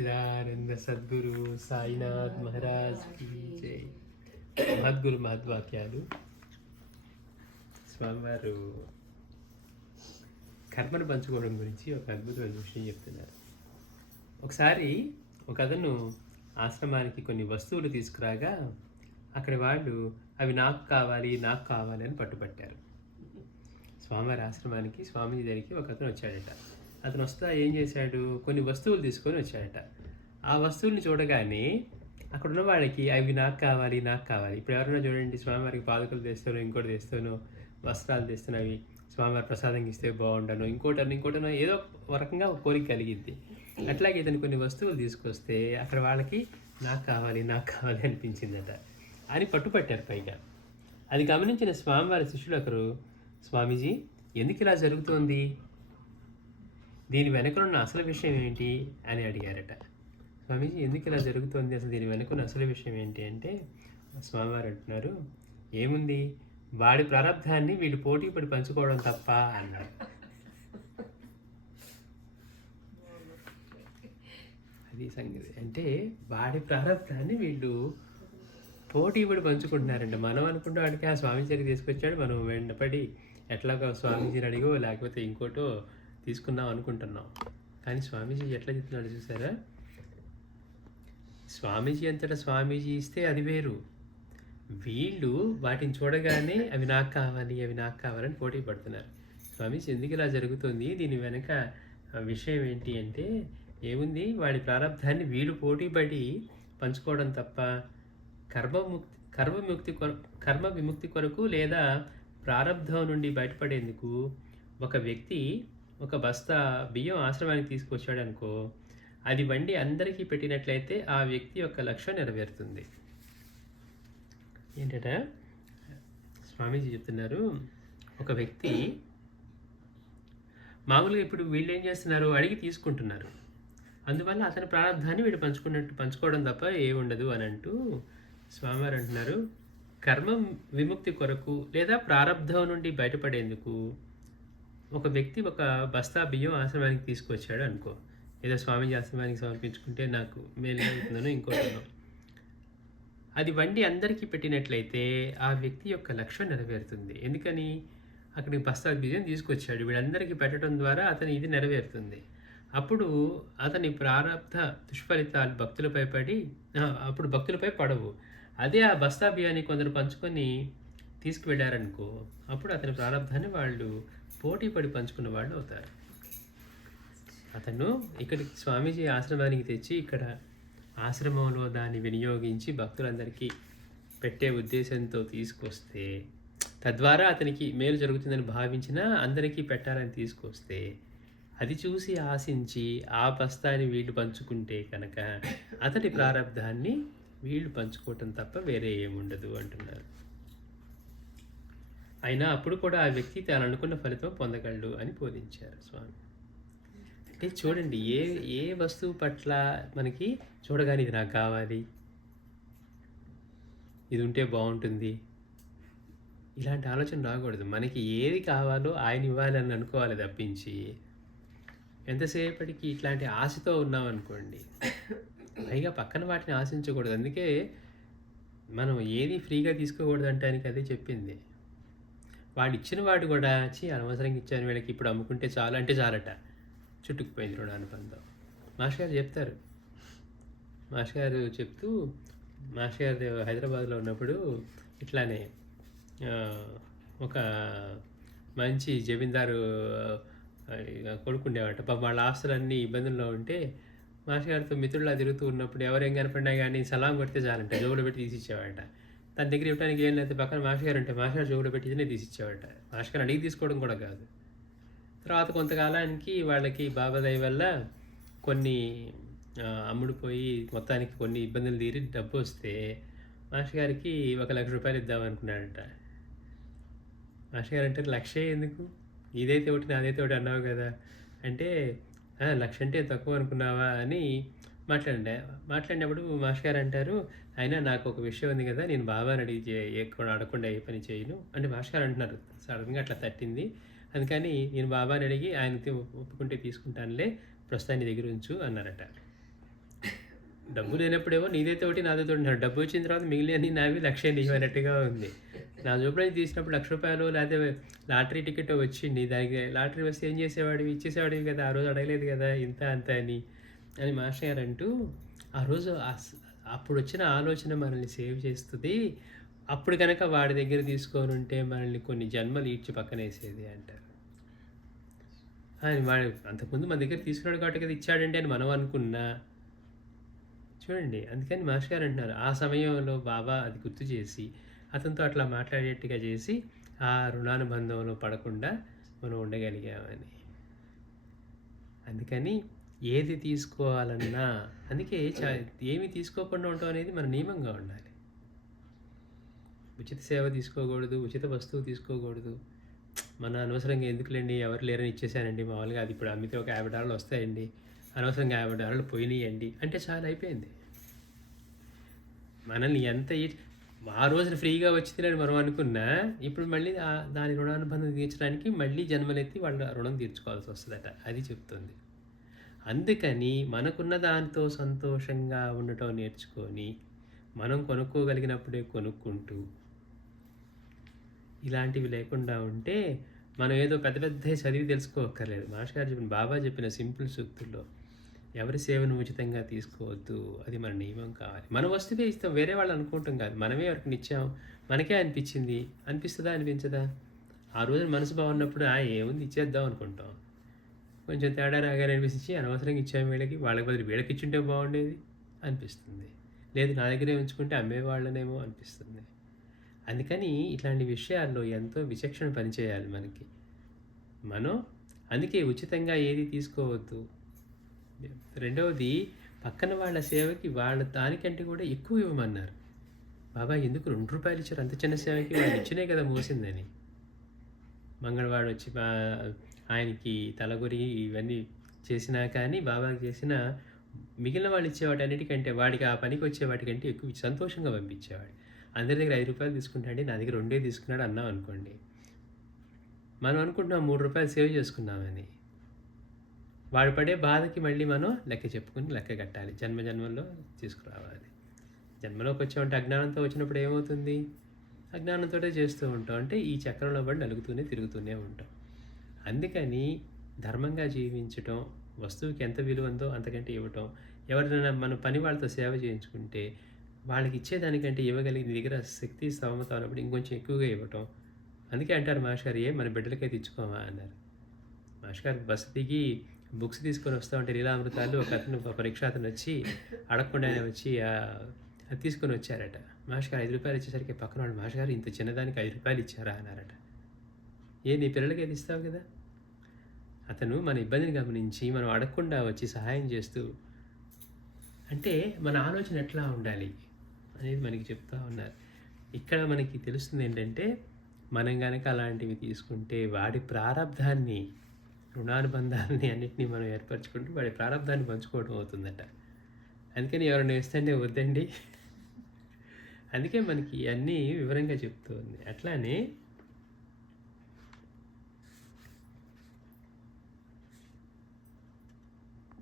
Sachchidananda Sadhguru Sainath Maharaj key జై. మహద్గురు మహద్వాక్యాలు. స్వామివారు కర్మను పంచుకోవడం గురించి ఒక అద్భుతమైన విషయం చెప్తున్నారు. ఒకసారి ఒక అతను ఆశ్రమానికి కొన్ని వస్తువులు తీసుకురాగా అక్కడ వాళ్ళు అవి నాకు కావాలి అని పట్టుబట్టారు. స్వామివారి ఆశ్రమానికి స్వామీజీ దగ్గరికి ఒక అతను వచ్చాడట. అతను వస్తా ఏం చేశాడు, కొన్ని వస్తువులు తీసుకొని వచ్చాడట. ఆ వస్తువుల్ని చూడగానే అక్కడ ఉన్న వాళ్ళకి అవి నాకు కావాలి. ఇప్పుడు ఎవరైనా చూడండి, స్వామివారికి పాదుకలు తెస్తానో ఇంకోటి తెస్తానో వస్త్రాలు తెస్తున్నవి స్వామివారి ప్రసాదం ఇస్తే బాగుండను, ఇంకోటనో ఏదో ఒక రకంగా ఒక కోరిక కలిగిద్ది. అట్లాగే ఇతను కొన్ని వస్తువులు తీసుకొస్తే అక్కడ వాళ్ళకి నాకు కావాలి అనిపించిందట అని పట్టుపట్టారు. పైగా అది గమనించిన స్వామివారి శిష్యులు ఒకరు, స్వామీజీ ఎందుకు ఇలా జరుగుతోంది, దీని వెనుకనున్న అసలు విషయం ఏంటి అని అడిగారట. స్వామీజీ ఎందుకు ఇలా జరుగుతోంది, అసలు దీని వెనుకన్న అసలు విషయం ఏంటి అంటే స్వామివారు అంటున్నారు, ఏముంది, వాడి ప్రారంధాన్ని వీళ్ళు పోటీ పడి పంచుకోవడం తప్ప అన్నారు. అది సంగతి. అంటే వాడి ప్రారంధాన్ని వీళ్ళు పోటీ పడి పంచుకుంటున్నారంట. మనం అనుకుంటే వాడికి ఆ స్వామీజీ దగ్గరికి తీసుకొచ్చాడు, మనం వెంటపడి ఎట్లాగో స్వామీజీని అడిగో లేకపోతే ఇంకోటో తీసుకున్నాం అనుకుంటున్నాం. కానీ స్వామీజీ ఎట్లా చెప్తున్నాడు చూసారా, స్వామీజీ అంతటా స్వామీజీ ఇస్తే అది వేరు, వీళ్ళు వాటిని చూడగానే అవి నాకు కావాలని పోటీ పడుతున్నారు. స్వామీజీ ఎందుకు ఇలా జరుగుతుంది, దీని వెనక విషయం ఏంటి అంటే ఏముంది, వాడి ప్రారంధాన్ని వీళ్ళు పోటీ పడి పంచుకోవడం తప్ప కర్మ విముక్తి కొరకు లేదా ప్రారంధం నుండి బయటపడేందుకు ఒక వ్యక్తి ఒక బస్తా బియ్యం ఆశ్రమానికి తీసుకొచ్చాడు అనుకో, అది వండి అందరికీ పెట్టినట్లయితే ఆ వ్యక్తి యొక్క లక్ష్యం నెరవేరుతుంది. ఏంటట స్వామీజీ చెప్తున్నారు, ఒక వ్యక్తి మామూలుగా ఇప్పుడు వీళ్ళు ఏం చేస్తున్నారు, అడిగి తీసుకుంటున్నారు, అందువల్ల అతని ప్రారంధాన్ని వీడు పంచుకోవడం తప్ప ఏముండదు అని అంటూ స్వామివారు అంటున్నారు, కర్మ విముక్తి కొరకు లేదా ప్రారంధం నుండి బయటపడేందుకు ఒక వ్యక్తి ఒక బస్తా బియ్యం ఆశ్రమానికి తీసుకొచ్చాడు అనుకో, ఏదో స్వామీజీ ఆశ్రమానికి సమర్పించుకుంటే నాకు మేలు అవుతుందనో ఇంకోటనో, అది వండి అందరికీ పెట్టినట్లయితే ఆ వ్యక్తి యొక్క లక్ష్యం నెరవేరుతుంది. ఎందుకని, అక్కడికి బస్తా బియ్యం తీసుకొచ్చాడు, వీళ్ళందరికీ పెట్టడం ద్వారా అతని ఇది నెరవేరుతుంది. అప్పుడు అతని ప్రారంధ దుష్ఫలితాలు భక్తులపై పడవు. అదే ఆ బస్తా బియ్యాన్ని కొందరు పంచుకొని తీసుకువెళ్ళారనుకో, అప్పుడు అతని ప్రారంధాన్ని వాళ్ళు పోటీ పడి పంచుకున్న వాళ్ళు అవుతారు. అతను ఇక్కడికి స్వామీజీ ఆశ్రమానికి తెచ్చి ఇక్కడ ఆశ్రమంలో దాన్ని వినియోగించి భక్తులందరికీ పెట్టే ఉద్దేశంతో తీసుకొస్తే, తద్వారా అతనికి మేలు జరుగుతుందని భావించినా అందరికీ పెట్టాలని తీసుకొస్తే, అది చూసి ఆశించి ఆ బస్తాన్ని వీళ్ళు పంచుకుంటే కనుక అతడి ప్రారంధాన్ని వీళ్ళు పంచుకోవటం తప్ప వేరే ఏముండదు అంటున్నారు. అయినా అప్పుడు కూడా ఆ వ్యక్తి తాను అనుకున్న ఫలితం పొందగలడు అని బోధించారు స్వామి. అంటే చూడండి, ఏ వస్తువు పట్ల మనకి చూడగానే ఇది నాకు కావాలి, ఇది ఉంటే బాగుంటుంది, ఇలాంటి ఆలోచన రాకూడదు. మనకి ఏది కావాలో ఆయన ఇవ్వాలని అనుకోవాలి తప్పించి, ఎంతసేపటికి ఇట్లాంటి ఆశతో ఉన్నామనుకోండి, పైగా పక్కన వాటిని ఆశించకూడదు. అందుకే మనం ఏది ఫ్రీగా తీసుకోకూడదు అంటానికి అదే చెప్పింది. వాడు ఇచ్చిన వాడు కూడా అనవసరంగా ఇచ్చాను వీళ్ళకి, ఇప్పుడు అమ్ముకుంటే చాలు అంటే చాలట, చుట్టుకుపోయింది రుణానుబంధం. మాస్టర్ గారు చెప్తారు, మాస్టర్ గారు చెప్తూ, మాస్టర్ గారు హైదరాబాద్లో ఉన్నప్పుడు ఇట్లానే ఒక మంచి జమీందారు కొడుకుండేవాట. పాపం వాళ్ళ ఆస్తులన్నీ ఇబ్బందుల్లో ఉంటే మాస్టర్ గారితో మిత్రులా తిరుగుతూ ఉన్నప్పుడు ఎవరేం కనపడినా కానీ సలాం కొడితే చాలంట, జోబులో పెట్టి తీసిచ్చేవాట. తన దగ్గర ఇవ్వడానికి ఏం లేదు, పక్కన మాస్టర్ గారు అంటే మాస్టర్ గారు జోబులో పెట్టినే తీసిచ్చేవాట. మాస్టర్ గారు అడిగి తీసుకోవడం కూడా కాదు. తర్వాత కొంతకాలానికి వాళ్ళకి బాబా దయ వల్ల కొన్ని అమ్ముడుపోయి మొత్తానికి కొన్ని ఇబ్బందులు తీరి డబ్బు వస్తే మాస్టర్ గారికి 1,00,000 రూపాయలు ఇద్దామనుకున్నాడంట. మాస్టర్ గారు అంటే 1,00,000 ఎందుకు, ఇదైతే ఒకటి నాదైతే ఒకటి అన్నావు కదా అంటే, 1,00,000 అంటే తక్కువ అనుకున్నావా అని మాట్లాడినప్పుడు మాస్టర్ గారు అంటారు, అయినా నాకు ఒక విషయం ఉంది కదా, నేను బాబాని అడిగి అడగకుండా ఏ పని చేయను అంటే మాస్టర్ గారు అంటున్నారు, సడన్గా అట్లా తట్టింది, అందుకని నేను బాబాని అడిగి ఆయన ఒప్పుకుంటే తీసుకుంటానులే, ప్రస్తుతాన్ని దగ్గర ఉంచు అన్నారట. డబ్బు లేనప్పుడేమో నీదైతే ఒకటి, నాదైతే ఒకటి అంటాడు. డబ్బు వచ్చిన తర్వాత మిగిలినన్ని నావి, లక్షే నీవి అన్నట్టుగా ఉంది. నా జోబులో నుంచి తీసినప్పుడు రూ. 1,00,000 లేతే లాటరీ టికెట్ వచ్చింది. దానికి లాటరీ వస్తే ఏం చేసేవాడివి? ఇచ్చేసేవాడివి కదా! ఆ రోజు అడగలేదు కదా! ఇంత అంత అని మాస్టర్ గారు అంటూ, ఆ రోజు అప్పుడొచ్చిన ఆలోచన మనల్ని సేవ్ చేస్తది. అప్పుడు గనక వాడి దగ్గర తీసుకొనుంటే మనల్ని కొన్ని జన్మలు ఈడ్చి పక్కనేసేది అంటారు. వాడు అంతకుముందు మన దగ్గర తీసుకున్నాడు కాబట్టి కదా ఇచ్చాడండి అని మనం అనుకున్నా, చూడండి అందుకని మాస్టర్ గారు అంటున్నారు, ఆ సమయంలో బాబా అది గుర్తు చేసి అతనితో అట్లా మాట్లాడేట్టుగా చేసి ఆ రుణానుబంధంలో పడకుండా మనం ఉండగలిగామని. అందుకని ఏది తీసుకోవాలన్నా, అందుకే ఏమి తీసుకోకుండా ఉండటం అనేది మన నియమంగా ఉండాలి. ఉచిత సేవ తీసుకోకూడదు, ఉచిత వస్తువు తీసుకోకూడదు. మన అనవసరంగా ఎందుకులేండి, ఎవరు లేరని ఇచ్చేసానండి, మామూలుగా అది ఇప్పుడు అమ్మితే ఒక $50 వస్తాయండి, అనవసరంగా $50 పోయినాయండి అంటే చాలా అయిపోయింది. మనల్ని ఎంత ఆ రోజున ఫ్రీగా వచ్చిందని మనం అనుకున్నా, ఇప్పుడు మళ్ళీ దాని రుణానుబంధం తీర్చడానికి మళ్ళీ జన్మలెత్తి వాళ్ళ రుణం తీర్చుకోవాల్సి వస్తుందట. అది చెప్తుంది. అందుకని మనకున్న దాంతో సంతోషంగా ఉండటం నేర్చుకొని, మనం కొనుక్కోగలిగినప్పుడే కొనుక్కుంటూ, ఇలాంటివి లేకుండా ఉంటే మనం ఏదో పెద్ద పెద్ద చదివి తెలుసుకోవక్కర్లేదు. మాస్టర్ గారు చెప్పిన, బాబా చెప్పిన సింపుల్ సూక్తుల్లో ఎవరి సేవను ఉచితంగా తీసుకోవద్దు, అది మన నియమం కావాలి. మన వస్తువే ఇస్తాం, వేరే వాళ్ళు అనుకుంటాం కాదు. మనమే ఎవరికి ఇచ్చాం, మనకే అనిపించింది, అనిపిస్తుందా అనిపించదా? ఆ రోజున మనసు బాగున్నప్పుడు ఏముంది ఇచ్చేద్దాం అనుకుంటాం. కొంచెం తేడా రాగానే అనిపించి అనవసరంగా ఇచ్చాము వీళ్ళకి, వాళ్ళకి బదులు వీళ్ళకి ఇచ్చుంటే బాగుండేది అనిపిస్తుంది. లేదు నా దగ్గరే ఉంచుకుంటే అమ్మేవాళ్ళనేమో అనిపిస్తుంది. అందుకని ఇట్లాంటి విషయాల్లో ఎంతో విచక్షణ పనిచేయాలి మనకి. మనం అందుకే ఉచితంగా ఏది తీసుకోవద్దు. రెండవది, పక్కన వాళ్ళ సేవకి వాళ్ళ దానికంటే కూడా ఎక్కువ ఇవ్వమన్నారు. బాబా ఎందుకు ₹2 ఇచ్చారు అంత చిన్న సేవకి, వాళ్ళు ఇచ్చినే కదా మోసిందని. మంగళవాడు వచ్చి ఆయనకి తలగొరి ఇవన్నీ చేసినా కానీ, బాబాకి చేసిన మిగిలిన వాళ్ళు ఇచ్చే వాటన్నిటికంటే, వాడికి ఆ పనికి వచ్చే వాటికంటే ఎక్కువ సంతోషంగా పంపించేవాడు. అందరి దగ్గర ₹5 తీసుకుంటాండి, నా దగ్గర 2 తీసుకున్నాడు అన్నాం అనుకోండి, మనం అనుకుంటున్నాం ₹3 సేవ్ చేసుకున్నామని. వాడు పడే బాధకి మళ్ళీ మనం లెక్క చెప్పుకుని లెక్క కట్టాలి. జన్మల్లో తీసుకురావాలి. జన్మలోకి వచ్చామంటే అజ్ఞానంతో వచ్చినప్పుడు ఏమవుతుంది? అజ్ఞానంతో చేస్తూ ఉంటాం. అంటే ఈ చక్రంలో పడి నలుగుతూనే తిరుగుతూనే ఉంటాం. అందుకని ధర్మంగా జీవించటం, వస్తువుకి ఎంత విలువ ఉందో అంతకంటే ఇవ్వటం. ఎవరినైనా మన పని వాళ్ళతో సేవ చేయించుకుంటే వాళ్ళకి ఇచ్చేదానికంటే ఇవ్వగలిగి నీ దగ్గర శక్తి స్తోమత ఉన్నప్పుడు ఇంకొంచెం ఎక్కువగా ఇవ్వటం. అందుకే అంటారు మాస్టర్ గారు, మన బిడ్డలకైతే ఇచ్చుకోమా అన్నారు. మాస్టర్ గారు బస్సు దిగి బుక్స్ తీసుకొని వస్తూ ఉంటే లీలామృతాలు, ఒక రిక్షా అతను వచ్చి అడగకుండానే వచ్చి అది తీసుకొని వచ్చారట. మాస్టర్ గారు ₹5 ఇచ్చేసరికి పక్కన వాళ్ళు, మాస్టర్ గారు ఇంత చిన్నదానికి ₹5 ఇచ్చారా అన్నారట. నీ పిల్లలకి ఏది ఇస్తావు కదా. అతను మన ఇబ్బందిని గమనించి మనం అడగకుండా వచ్చి సహాయం చేస్తూ, అంటే మన ఆలోచన ఎట్లా ఉండాలి అనేది మనకి చెప్తూ ఉన్నారు. ఇక్కడ మనకి తెలుస్తుంది ఏంటంటే, మనం కనుక అలాంటివి తీసుకుంటే వాడి ప్రారంధాన్ని, రుణానుబంధాలని అన్నింటినీ మనం ఏర్పరచుకుంటూ వాడి ప్రారంధాన్ని పంచుకోవడం అవుతుందట. అందుకని ఎవరైనా ఇస్తుంటే వద్దండి. అందుకే మనకి అన్నీ వివరంగా చెప్తూ ఉంది. అట్లానే